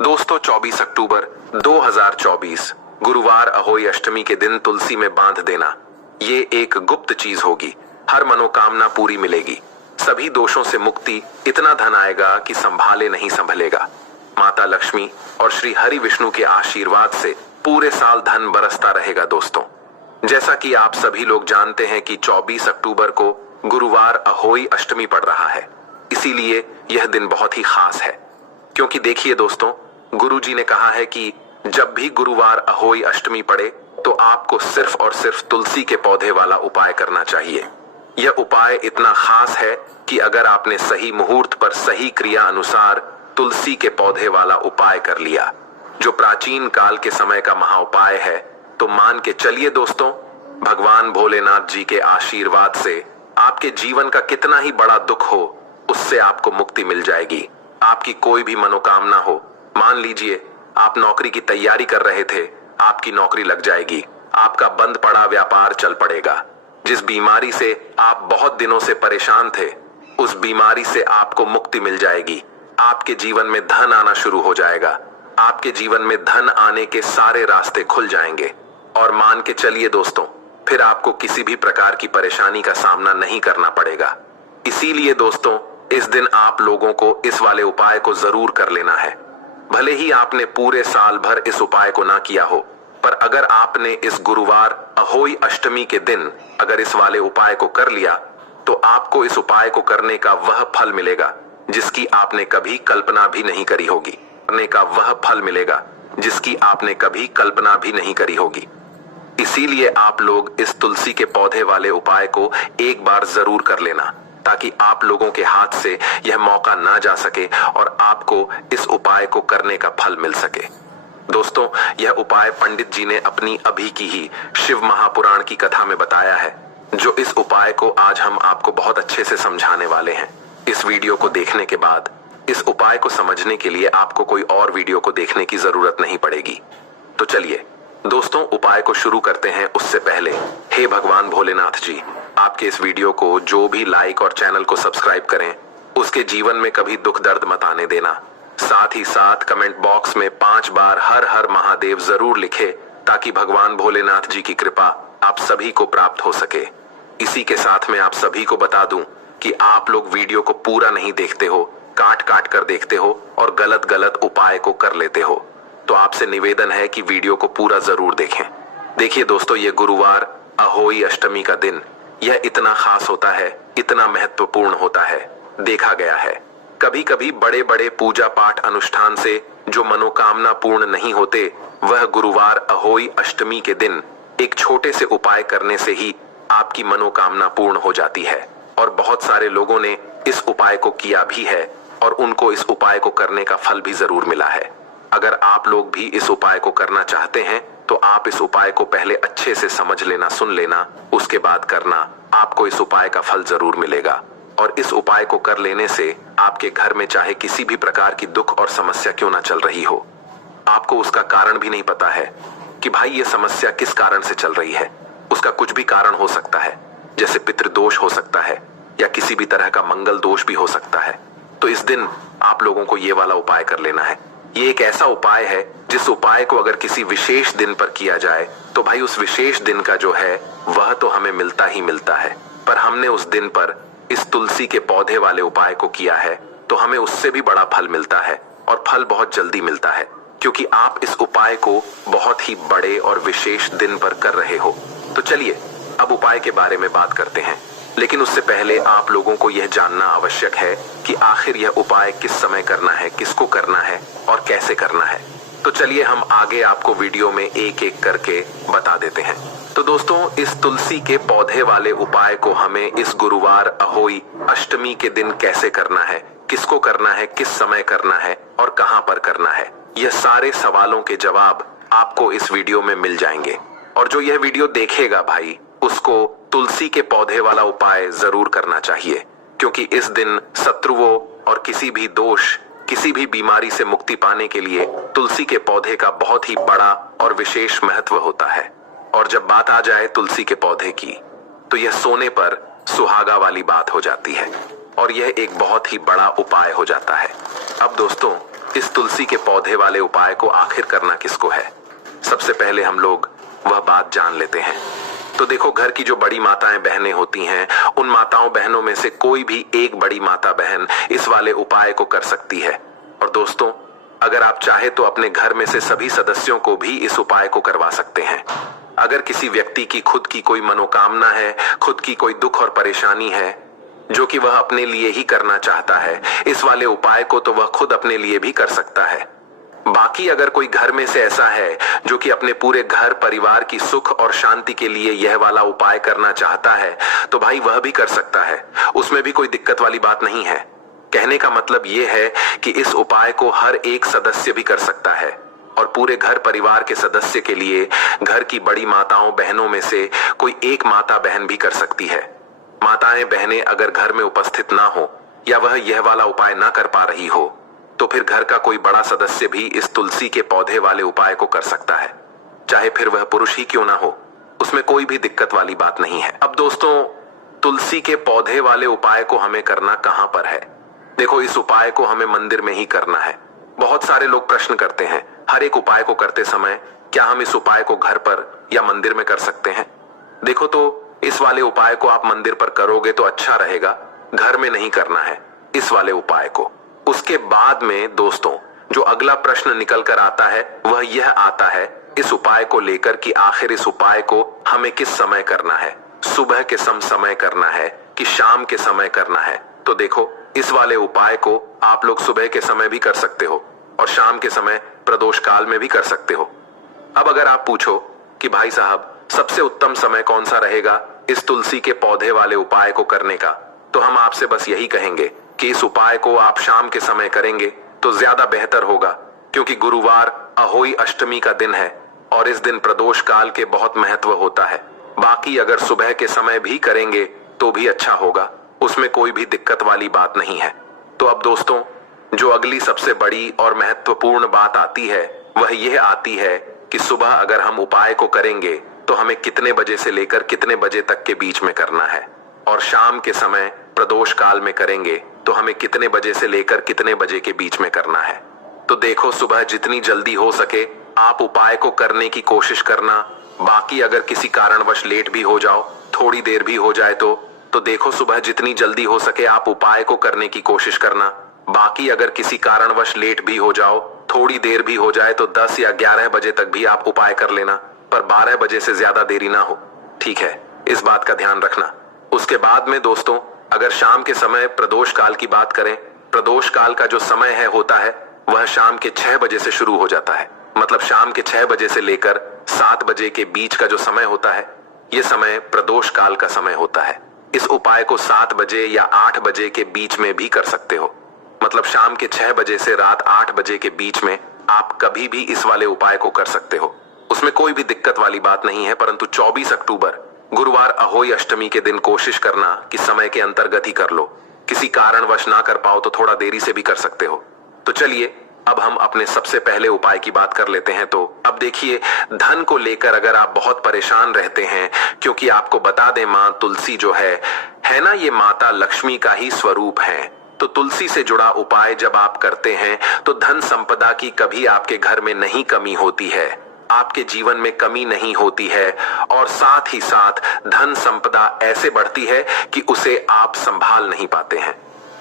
दोस्तों 24 अक्टूबर 2024 गुरुवार अहोई अष्टमी के दिन तुलसी में बांध देना, ये एक गुप्त चीज होगी। हर मनोकामना पूरी मिलेगी, सभी दोषों से मुक्ति, इतना धन आएगा कि संभाले नहीं संभलेगा। माता लक्ष्मी और श्री हरि विष्णु के आशीर्वाद से पूरे साल धन बरसता रहेगा। दोस्तों, जैसा कि आप सभी लोग जानते हैं कि 24 अक्टूबर को गुरुवार अहोई अष्टमी पड़ रहा है, इसीलिए यह दिन बहुत ही खास है। क्योंकि देखिए दोस्तों, गुरुजी ने कहा है कि जब भी गुरुवार अहोई अष्टमी पड़े तो आपको सिर्फ और सिर्फ तुलसी के पौधे वाला उपाय करना चाहिए। यह उपाय इतना खास है कि अगर आपने सही मुहूर्त पर सही क्रिया अनुसार तुलसी के पौधे वाला उपाय कर लिया, जो प्राचीन काल के समय का महाउपाय है, तो मान के चलिए दोस्तों, भगवान भोलेनाथ जी के आशीर्वाद से आपके जीवन का कितना ही बड़ा दुख हो, उससे आपको मुक्ति मिल जाएगी। आपकी कोई भी मनोकामना हो, मान लीजिए आप नौकरी की तैयारी कर रहे थे, आपकी नौकरी लग जाएगी। आपका बंद पड़ा व्यापार चल पड़ेगा। जिस बीमारी से आप बहुत दिनों से परेशान थे, उस बीमारी से आपको मुक्ति मिल जाएगी। आपके जीवन में धन आना शुरू हो जाएगा। आपके जीवन में धन आने के सारे रास्ते खुल जाएंगे। और मान के चलिए दोस्तों, फिर आपको किसी भी प्रकार की परेशानी का सामना नहीं करना पड़ेगा। इसीलिए दोस्तों, इस दिन आप लोगों को इस वाले उपाय को जरूर कर लेना है। भले ही आपने पूरे साल भर इस उपाय को ना किया हो, पर अगर आपने इस गुरुवार अहोई अष्टमी के दिन अगर इस वाले उपाय को कर लिया, तो आपको इस उपाय को करने का वह फल मिलेगा जिसकी आपने कभी कल्पना भी नहीं करी होगी। करने का वह फल मिलेगा जिसकी आपने कभी कल्पना भी नहीं करी होगी। इसीलिए आप लोग इस तुलसी के पौधे वाले उपाय को एक बार जरूर कर लेना, ताकि आप लोगों के हाथ से यह मौका ना जा सके और आपको इस उपाय को करने का फल मिल सके। दोस्तों, यह उपाय पंडित जी ने अपनी अभी की ही शिव महापुराण की कथा में बताया है, जो इस उपाय को आज हम आपको बहुत अच्छे से समझाने वाले हैं। इस वीडियो को देखने के बाद इस उपाय को समझने के लिए आपको कोई और वीडियो को देखने की जरूरत नहीं पड़ेगी। तो चलिए दोस्तों, उपाय को शुरू करते हैं। उससे पहले हे भगवान भोलेनाथ जी, आपके इस वीडियो को जो भी लाइक और चैनल को सब्सक्राइब करें, उसके जीवन में कभी दुख दर्द मत आने देना। साथ ही साथ कमेंट बॉक्स में 5 बार हर हर महादेव जरूर लिखे, ताकि भगवान भोलेनाथ जी की कृपा आप सभी को प्राप्त हो सके। इसी के साथ में आप सभी को बता दूं कि आप लोग वीडियो को पूरा नहीं देखते हो, काट काट कर देखते हो और गलत गलत उपाय को कर लेते हो। तो आपसे निवेदन है कि वीडियो को पूरा जरूर देखें। देखिए दोस्तों, ये गुरुवार अहोई अष्टमी का दिन यह इतना खास होता है, इतना महत्वपूर्ण होता है। देखा गया है कभी कभी बड़े बड़े पूजा पाठ अनुष्ठान से जो मनोकामना पूर्ण नहीं होते, वह गुरुवार अहोई अष्टमी के दिन एक छोटे से उपाय करने से ही आपकी मनोकामना पूर्ण हो जाती है। और बहुत सारे लोगों ने इस उपाय को किया भी है और उनको इस उपाय को करने का फल भी जरूर मिला है। अगर आप लोग भी इस उपाय को करना चाहते हैं, तो आप इस उपाय को पहले अच्छे से समझ लेना, सुन लेना, उसके बाद करना। आपको इस उपाय का फल जरूर मिलेगा। और इस उपाय को कर लेने से आपके घर में चाहे किसी भी प्रकार की दुख और समस्या क्यों ना चल रही हो, आपको उसका कारण भी नहीं पता है कि भाई ये समस्या किस कारण से चल रही है। उसका कुछ भी कारण हो सकता है, जैसे पितृदोष हो सकता है या किसी भी तरह का मंगल दोष भी हो सकता है। तो इस दिन आप लोगों को ये वाला उपाय कर लेना है। ये एक ऐसा उपाय है जिस उपाय को अगर किसी विशेष दिन पर किया जाए, तो भाई उस विशेष दिन का जो है वह तो हमें मिलता ही मिलता है। पर हमने उस दिन पर इस तुलसी के पौधे वाले उपाय को किया है, तो हमें उससे भी बड़ा फल मिलता है और फल बहुत जल्दी मिलता है, क्योंकि आप इस उपाय को बहुत ही बड़े और विशेष दिन पर कर रहे हो। तो चलिए अब उपाय के बारे में बात करते हैं। लेकिन उससे पहले आप लोगों को यह जानना आवश्यक है कि आखिर यह उपाय किस समय करना है, किसको करना है और कैसे करना है। तो चलिए हम आगे आपको वीडियो में एक एक करके बता देते हैं। तो दोस्तों, इस तुलसी के पौधे वाले उपाय को हमें इस गुरुवार अहोई अष्टमी के दिन कैसे करना है, किसको करना है, किस समय करना है और कहां पर करना है, यह सारे सवालों के जवाब आपको इस वीडियो में मिल जाएंगे। और जो यह वीडियो देखेगा भाई, उसको तुलसी के पौधे वाला उपाय जरूर करना चाहिए, क्योंकि इस दिन शत्रुओं और किसी भी दोष, किसी भी बीमारी से मुक्ति पाने के लिए तुलसी के पौधे का बहुत ही बड़ा और विशेष महत्व होता है। और जब बात आ जाए तुलसी के पौधे की, तो यह सोने पर सुहागा वाली बात हो जाती है और यह एक बहुत ही बड़ा उपाय हो जाता है। अब दोस्तों, इस तुलसी के पौधे पौधे वाले उपाय को आखिर करना किसको है? सबसे पहले हम लोग वह बात जान लेते हैं। तो देखो, घर की जो बड़ी माताएं बहनें होती हैं, उन माताओं बहनों में से कोई भी एक बड़ी माता बहन इस वाले उपाय को कर सकती है। और दोस्तों, अगर आप चाहे तो अपने घर में से सभी सदस्यों को भी इस उपाय को करवा सकते हैं। अगर किसी व्यक्ति की खुद की कोई मनोकामना है, खुद की कोई दुख और परेशानी है जो कि वह अपने लिए ही करना चाहता है, इस वाले उपाय को तो वह खुद अपने लिए भी कर सकता है। बाकी अगर कोई घर में से ऐसा है जो कि अपने पूरे घर परिवार की सुख और शांति के लिए यह वाला उपाय करना चाहता है, तो भाई वह भी कर सकता है। उसमें भी कोई दिक्कत वाली बात नहीं है। कहने का मतलब यह है कि इस उपाय को हर एक सदस्य भी कर सकता है और पूरे घर परिवार के सदस्य के लिए घर की बड़ी माताओं बहनों में से कोई एक माता बहन भी कर सकती है। माताएं बहनें अगर घर में उपस्थित ना हो या वह यह वाला उपाय ना कर पा रही हो, तो फिर घर का कोई बड़ा सदस्य भी इस तुलसी के पौधे वाले उपाय को कर सकता है, चाहे फिर वह पुरुष ही क्यों ना हो। उसमें कोई भी दिक्कत वाली बात नहीं है। अब दोस्तों, तुलसी के पौधे वाले उपाय को हमें करना कहां पर है? देखो, इस उपाय को हमें मंदिर में ही करना है। बहुत सारे लोग प्रश्न करते हैं, हर एक उपाय को करते समय क्या हम इस उपाय को घर पर या मंदिर में कर सकते हैं? देखो, तो इस वाले उपाय को आप मंदिर पर करोगे तो अच्छा रहेगा, घर में नहीं करना है इस वाले उपाय को। उसके बाद में दोस्तों, जो अगला प्रश्न निकल कर आता है वह यह आता है इस उपाय को लेकर कि आखिर इस उपाय को हमें किस समय करना है? सुबह के समय करना है कि शाम के समय करना है? तो देखो, इस वाले उपाय को आप लोग सुबह के समय भी कर सकते हो और शाम के समय प्रदोष काल में भी कर सकते हो। अब अगर आप पूछो कि भाई साहब, सबसे उत्तम समय कौन सा रहेगा इस तुलसी के पौधे वाले उपाय को करने का, तो हम आपसे बस यही कहेंगे कि इस उपाय को आप शाम के समय करेंगे तो ज्यादा बेहतर होगा, क्योंकि गुरुवार अहोई अष्टमी का दिन है और इस दिन प्रदोष काल के बहुत महत्व होता है। बाकी अगर सुबह के समय भी करेंगे तो भी अच्छा होगा, उसमें कोई भी दिक्कत वाली बात नहीं है। तो अब दोस्तों, जो अगली सबसे बड़ी और महत्वपूर्ण बात आती है वह यह आती है कि सुबह अगर हम उपाय को करेंगे तो हमें कितने बजे से लेकर कितने बजे तक के बीच में करना है, और शाम के समय प्रदोष काल में करेंगे तो हमें कितने बजे से लेकर कितने बजे के बीच में करना है। तो देखो, सुबह जितनी जल्दी हो सके आप उपाय को करने की कोशिश करना। बाकी अगर किसी कारणवश लेट भी हो जाओ, थोड़ी देर भी हो जाए तो देखो, सुबह जितनी जल्दी हो सके आप उपाय को करने की कोशिश करना। बाकी अगर किसी कारणवश लेट भी हो जाओ, थोड़ी देर भी हो जाए, तो 10 या 11 बजे तक भी आप उपाय कर लेना, पर 12 बजे से ज्यादा देरी ना हो। ठीक है, इस बात का ध्यान रखना। उसके बाद में दोस्तों, अगर शाम के समय प्रदोष काल की बात करें, प्रदोष काल का जो समय है होता है वह शाम के 6 बजे से शुरू हो जाता है। मतलब शाम के 6 बजे से लेकर 7 बजे के बीच का जो समय होता है, यह समय प्रदोष काल का समय होता है। इस उपाय को 7 बजे या 8 बजे के बीच में भी कर सकते हो। मतलब शाम के 6 बजे से रात 8 बजे के बीच में आप कभी भी इस वाले उपाय को कर सकते हो, उसमें कोई भी दिक्कत वाली बात नहीं है। परंतु 24 अक्टूबर गुरुवार अहोई अष्टमी के दिन कोशिश करना कि समय के अंतर्गत ही कर लो। किसी कारणवश ना कर पाओ तो थोड़ा देरी से भी कर सकते हो। तो चलिए, अब हम अपने सबसे पहले उपाय की बात कर लेते हैं। तो अब देखिए, धन को लेकर अगर आप बहुत परेशान रहते हैं, क्योंकि आपको बता दें, मां तुलसी जो है ना, ये माता लक्ष्मी का ही स्वरूप है। तो तुलसी से जुड़ा उपाय जब आप करते हैं तो धन संपदा की कभी आपके घर में नहीं कमी होती है, आपके जीवन में कमी नहीं होती है, और साथ ही साथ धन संपदा ऐसे बढ़ती है कि उसे आप संभाल नहीं पाते हैं।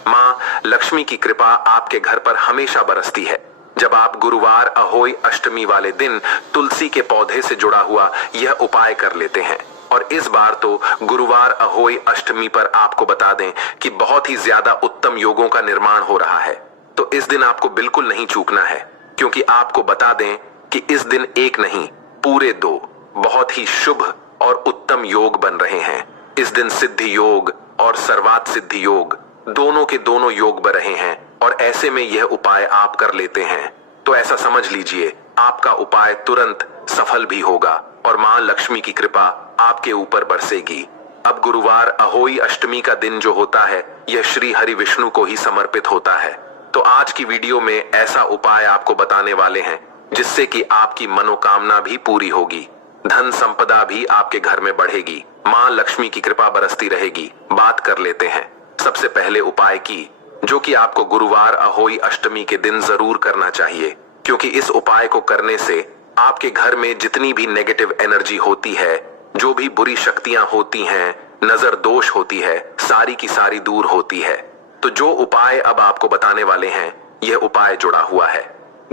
मां लक्ष्मी की कृपा आपके घर पर हमेशा बरसती है जब आप गुरुवार अहोई अष्टमी वाले दिन तुलसी के पौधे से जुड़ा हुआ यह उपाय कर लेते हैं। और इस बार तो गुरुवार अहोई अष्टमी पर आपको बता दें कि बहुत ही ज्यादा उत्तम योगों का निर्माण हो रहा है। तो इस दिन आपको बिल्कुल नहीं चूकना है, क्योंकि आपको बता दें कि इस दिन एक नहीं पूरे 2 बहुत ही शुभ और उत्तम योग बन रहे हैं। इस दिन सिद्धि योग और सर्वात सिद्धि योग दोनों के दोनों योग बन रहे हैं, और ऐसे में यह उपाय आप कर लेते हैं तो ऐसा समझ लीजिए आपका उपाय तुरंत सफल भी होगा और मां लक्ष्मी की कृपा आपके ऊपर बरसेगी। अब गुरुवार अहोई अष्टमी का दिन जो होता है यह श्री हरि विष्णु को ही समर्पित होता है। तो आज की वीडियो में ऐसा उपाय आपको बताने वाले हैं जिससे कि आपकी मनोकामना भी पूरी होगी, धन संपदा भी आपके घर में बढ़ेगी, मां लक्ष्मी की कृपा बरसती रहेगी। बात कर लेते हैं सबसे पहले उपाय की, जो कि आपको गुरुवार अहोई अष्टमी के दिन जरूर करना चाहिए, क्योंकि इस उपाय को करने से आपके घर में जितनी भी नेगेटिव एनर्जी होती है, जो भी बुरी शक्तियां होती हैं, नजर दोष होती है, सारी की सारी दूर होती है। तो जो उपाय अब आपको बताने वाले हैं, यह उपाय जुड़ा हुआ है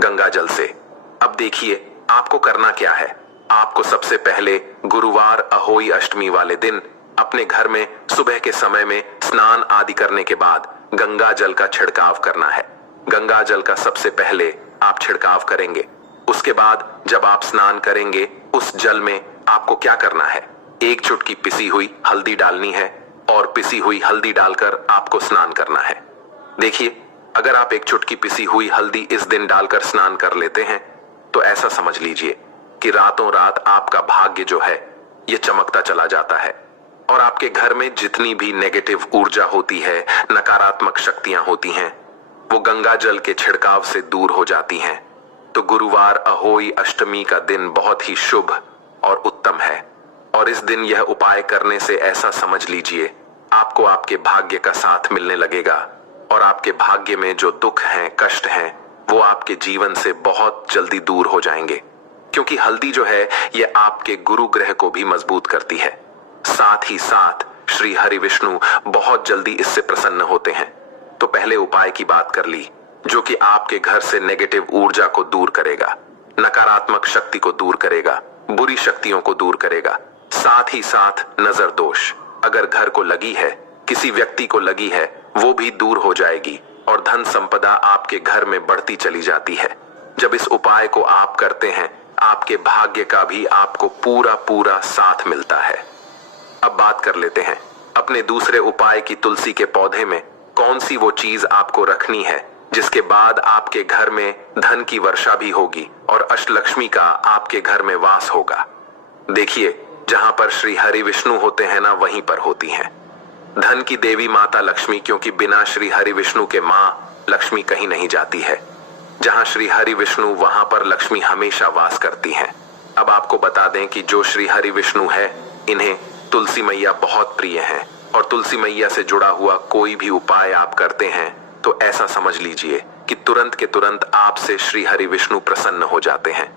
गंगा जल से। अब देखिए आपको करना क्या है। आपको सबसे पहले गुरुवार अहोई अष्टमी वाले दिन अपने घर में सुबह के समय में स्नान आदि करने के बाद गंगा जल का छिड़काव करना है। गंगा जल का सबसे पहले आप छिड़काव करेंगे। उसके बाद जब आप स्नान करेंगे, उस जल में आपको क्या करना है, 1 चुटकी पिसी हुई हल्दी डालनी है और पिसी हुई हल्दी डालकर आपको स्नान करना है। देखिए अगर आप 1 चुटकी पिसी हुई हल्दी इस दिन डालकर स्नान कर लेते हैं तो ऐसा समझ लीजिए कि रातों रात आपका भाग्य जो है ये चमकता चला जाता है और आपके घर में जितनी भी नेगेटिव ऊर्जा होती है, नकारात्मक शक्तियां होती हैं, वो गंगा जल के छिड़काव से दूर हो जाती हैं। तो गुरुवार अहोई अष्टमी का दिन बहुत ही शुभ और उत्तम है और इस दिन यह उपाय करने से ऐसा समझ लीजिए आपको आपके भाग्य का साथ मिलने लगेगा और आपके भाग्य में जो दुख हैं, कष्ट हैं, वो आपके जीवन से बहुत जल्दी दूर हो जाएंगे। क्योंकि हल्दी जो है ये आपके गुरु ग्रह को भी मजबूत करती है। साथ ही साथ श्री हरि विष्णु बहुत जल्दी इससे प्रसन्न होते हैं। तो पहले उपाय की बात कर ली, जो कि आपके घर से नेगेटिव ऊर्जा को दूर करेगा, नकारात्मक शक्ति को दूर करेगा, बुरी शक्तियों को दूर करेगा। साथ ही साथ नजर दोष अगर घर को लगी है, किसी व्यक्ति को लगी है, वो भी दूर हो जाएगी और धन संपदा आपके घर में बढ़ती चली जाती है। जब इस उपाय को आप करते हैं, आपके भाग्य का भी आपको पूरा पूरा साथ मिलता है। अब बात कर लेते हैं अपने दूसरे उपाय की। तुलसी के पौधे में कौन सी वो चीज आपको रखनी है जिसके बाद आपके घर में धन की वर्षा भी होगी और अष्टलक्ष्मी का आपके घर में वास होगा। देखिए जहां पर श्री हरि विष्णु होते हैं ना, वहीं पर होती हैं धन की देवी माता लक्ष्मी, क्योंकि बिना श्री हरि विष्णु के मां लक्ष्मी कहीं नहीं जाती है। जहां श्री हरि विष्णु वहां पर लक्ष्मी हमेशा वास करती हैं। अब आपको बता दें कि जो श्री हरि विष्णु है, इन्हें तुलसी मैया बहुत प्रिय हैं और तुलसी मैया से जुड़ा हुआ कोई भी उपाय आप करते हैं तो ऐसा समझ लीजिए कि तुरंत के तुरंत आपसे श्री हरि विष्णु प्रसन्न हो जाते हैं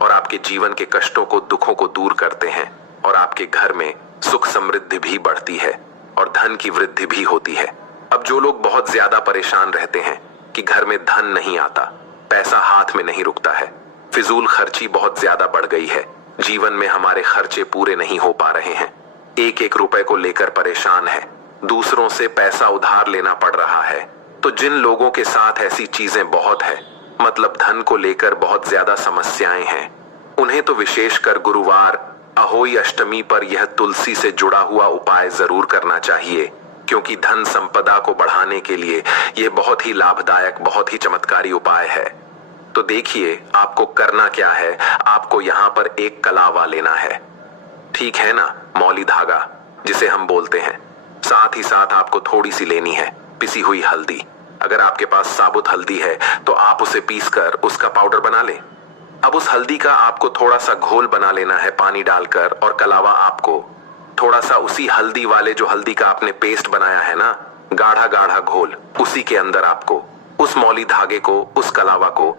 और आपके जीवन के कष्टों को, दुखों को दूर करते हैं और आपके घर में सुख समृद्धि भी बढ़ती है और धन की वृद्धि भी होती है। अब जो लोग बहुत ज्यादा परेशान रहते हैं कि घर में धन नहीं आता, पैसा हाथ में नहीं रुकता है, फिजूल खर्ची बहुत ज्यादा बढ़ गई है, जीवन में हमारे खर्चे पूरे नहीं हो पा रहे हैं, 1-1 रुपए को लेकर परेशान है, दूसरों से पैसा उधार लेना पड़ रहा है, तो जिन लोगों के साथ ऐसी चीजें बहुत है, मतलब धन को लेकर बहुत ज्यादा समस्याएं हैं, उन्हें तो विशेषकर गुरुवार अहोई अष्टमी पर यह तुलसी से जुड़ा हुआ उपाय जरूर करना चाहिए, क्योंकि धन संपदा को बढ़ाने के लिए यह बहुत ही लाभदायक, बहुत ही चमत्कारी उपाय है। तो देखिए आपको करना क्या है। आपको यहाँ पर एक कलावा लेना है, ठीक है ना, मौली धागा जिसे हम बोलते हैं। साथ ही साथ आपको थोड़ी सी लेनी है पिसी हुई हल्दी। अगर आपके पास साबुत हल्दी है तो आप उसे पीसकर उसका पाउडर बना लें। अब उस हल्दी का आपको थोड़ा सा घोल बना लेना है पानी डालकर, और कलावा आपको थोड़ा सा उसी हल्दी वाले, जो हल्दी का आपने पेस्ट बनाया है ना, गाढ़ा गाढ़ा घोल, उसी के अंदर आपको उस मौली धागे को, उस कलावा को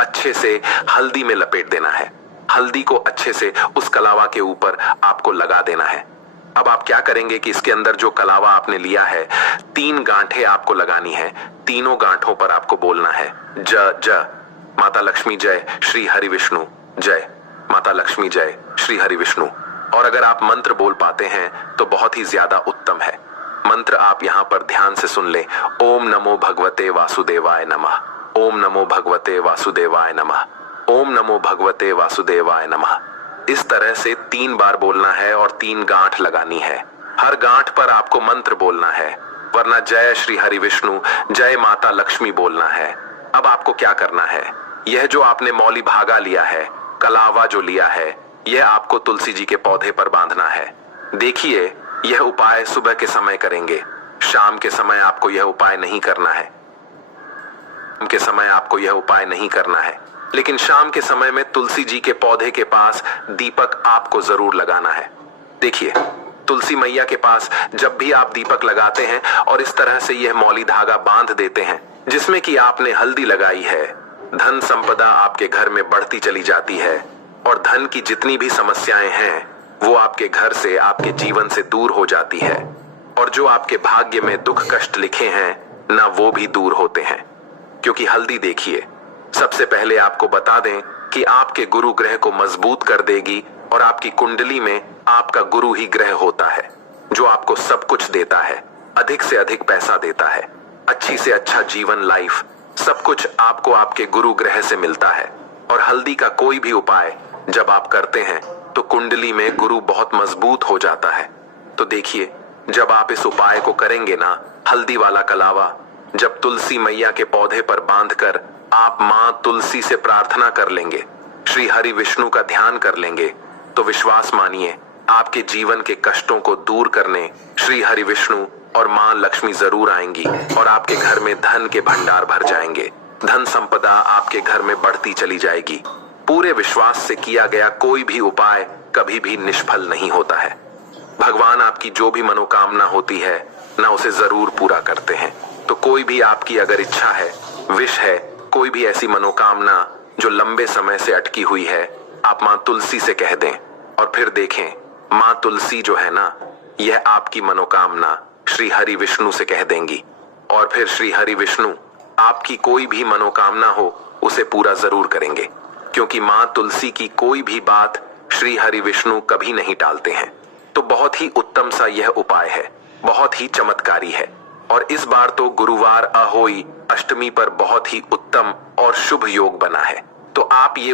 अच्छे से हल्दी में लपेट देना है। हल्दी को अच्छे से उस कलावा के ऊपर आपको लगा देना है। अब आप क्या करेंगे कि इसके अंदर जो कलावा आपने लिया है, 3 गांठें आपको लगानी है। तीनों गांठों पर आपको बोलना है ज ज माता लक्ष्मी जय, श्री हरि विष्णु जय, माता लक्ष्मी जय, श्री हरि विष्णु। और अगर आप मंत्र बोल पाते हैं तो बहुत ही ज्यादा उत्तम है। मंत्र आप यहाँ पर ध्यान से सुन लें। ओम नमो भगवते वासुदेवाय नमः, ओम नमो भगवते वासुदेवाय नमः, ओम नमो भगवते वासुदेवाय नमः। इस तरह से 3 बार बोलना है और 3 गांठ लगानी है। हर गांठ पर आपको मंत्र बोलना है, वरना जय श्री हरि विष्णु, जय माता लक्ष्मी बोलना है। अब आपको क्या करना है, यह जो आपने मौली भागा लिया है, कलावा जो लिया है, यह आपको तुलसी जी के पौधे पर बांधना है। देखिए यह उपाय सुबह के समय करेंगे, शाम के समय आपको यह उपाय नहीं करना है। के समय आपको यह उपाय नहीं करना है, लेकिन शाम के समय में तुलसी जी के पौधे के पास दीपक आपको जरूर लगाना है। देखिए तुलसी मैया के पास जब भी आप दीपक लगाते हैं और इस तरह से यह मौली धागा बांध देते हैं जिसमें कि आपने हल्दी लगाई है, धन संपदा आपके घर में बढ़ती चली जाती है और धन की जितनी भी समस्याएं हैं वो आपके घर से, आपके जीवन से दूर हो जाती है। और जो आपके भाग्य में दुख कष्ट लिखे हैं ना, वो भी दूर होते हैं। क्योंकि हल्दी देखिए, सबसे पहले आपको बता दें कि आपके गुरु ग्रह को मजबूत कर देगी और आपकी कुंडली में आपका गुरु ही ग्रह होता है जो आपको सब कुछ देता है, अधिक से अधिक पैसा देता है, अच्छी से अच्छा जीवन, लाइफ, सब कुछ आपको आपके गुरु ग्रह से मिलता है। और हल्दी का कोई भी उपाय जब आप करते हैं तो कुंडली में गुरु बहुत मजबूत हो जाता है। तो देखिए, जब आप इस उपाय को करेंगे ना, हल्दी वाला कलावा, जब तुलसी मैया के पौधे पर बांधकर आप मां तुलसी से प्रार्थना कर लेंगे, श्री हरि विष्णु का ध्यान कर लेंगे, तो विश्वास मानिए आपके जीवन के कष्टों को दूर करने श्री हरि विष्णु और मां लक्ष्मी जरूर आएंगी और आपके घर में धन के भंडार भर जाएंगे। धन संपदा आपके घर में बढ़ती चली जाएगी। पूरे विश्वास से किया गया कोई भी उपाय कभी भी निष्फल नहीं होता है। भगवान आपकी जो भी मनोकामना होती है ना, उसे जरूर पूरा करते हैं। तो कोई भी आपकी अगर इच्छा है, विश है, कोई भी ऐसी मनोकामना जो लंबे समय से अटकी हुई है, आप मां तुलसी से कह दें और फिर देखें, मां तुलसी जो है ना, यह आपकी मनोकामना श्री हरि विष्णु से कह देंगी और फिर श्री हरि विष्णु आपकी कोई भी मनोकामना हो उसे पूरा जरूर करेंगे। क्योंकि मां तुलसी की कोई भी बात श्री हरि विष्णु कभी नहीं टालते हैं। तो बहुत ही उत्तम सा यह उपाय है, बहुत ही चमत्कारी है। और इस बार तो गुरुवार अहोई अष्टमी पर बहुत ही उत्तम और शुभ योग बना है। तो आप ये